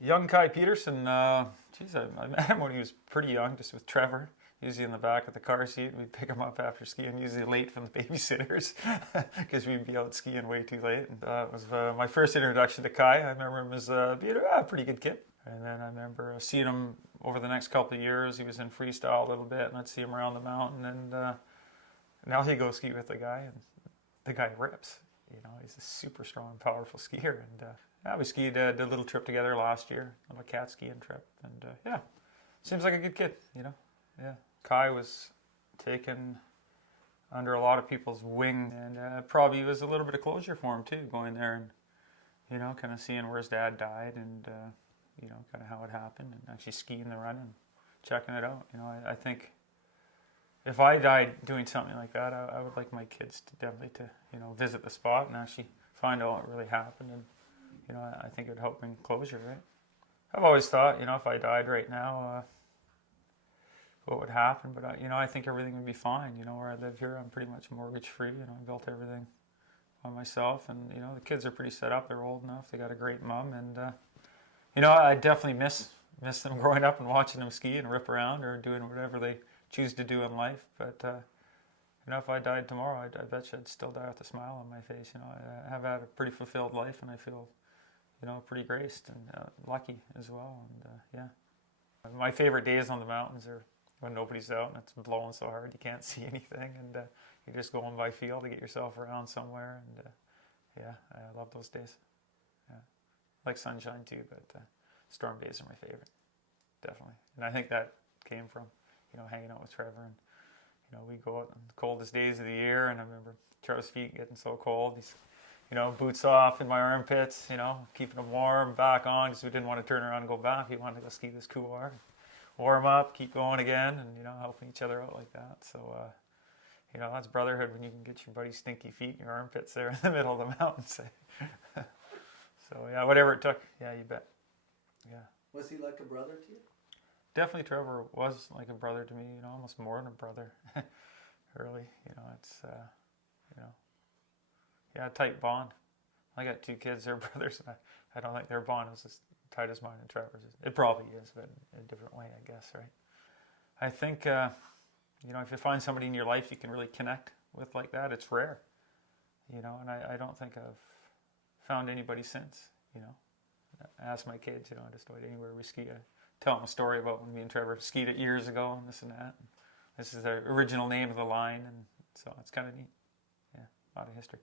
Young Kai Peterson, geez, I met him when he was pretty young, just with Trevor. Usually in the back of the car seat, and we'd pick him up after skiing, usually late from the babysitters, because we'd be out skiing way too late. And it was my first introduction to Kai. I remember him as being a pretty good kid. And then I remember seeing him over the next couple of years. He was in freestyle a little bit, and I'd see him around the mountain. And now he goes ski with the guy, and the guy rips. You know, he's a super strong, powerful skier. And yeah, we skied, did a little trip together last year, on a cat skiing trip. And yeah, seems like a good kid, you know. Yeah, Kai was taken under a lot of people's wing, and probably was a little bit of closure for him too, going there and, you know, kind of seeing where his dad died and, you know, kind of how it happened, and actually skiing the run and checking it out. You know, I think if I died doing something like that, I would like my kids to definitely to, you know, visit the spot and actually find out what really happened. And, you know, I think it would help bring closure, right? I've always thought, you know, if I died right now, what would happen, but you know, I think everything would be fine. You know, where I live here, I'm pretty much mortgage free. You know, I built everything on myself, and you know, the kids are pretty set up. They're old enough. They got a great mom, and you know, I definitely miss them growing up and watching them ski and rip around or doing whatever they choose to do in life. But you know, if I died tomorrow, I bet you I'd still die with a smile on my face. You know, I have had a pretty fulfilled life, and I feel, you know, pretty graced and lucky as well. And yeah, my favorite days on the mountains are when nobody's out and it's blowing so hard you can't see anything, and you're just going by feel to get yourself around somewhere. And yeah, I love those days. Yeah, I like sunshine too, but storm days are my favorite, definitely. And I think that came from, you know, hanging out with Trevor. And you know, we go out on the coldest days of the year, and I remember Trevor's feet getting so cold. He's, you know, boots off in my armpits, you know, keeping them warm, back on, because we didn't want to turn around and go back. We wanted to go ski this couloir, warm up, keep going again, and, you know, helping each other out like that. So, you know, that's brotherhood when you can get your buddy's stinky feet in your armpits there in the middle of the mountains. So, yeah, whatever it took. Yeah, you bet. Yeah. Was he like a brother to you? Definitely Trevor was like a brother to me, you know, almost more than a brother. Really, you know, it's, you know, yeah, tight bond. I got two kids, they're brothers, and I don't think their bond was as tight as mine and Trevor's. It probably is, but in a different way, I guess, right? I think, you know, if you find somebody in your life you can really connect with like that, it's rare, you know, and I don't think I've found anybody since, you know. I ask my kids, you know, just about anywhere we ski, I tell them a story about when me and Trevor skied it years ago and this and that. And this is the original name of the line, and so it's kind of neat. Yeah, a lot of history.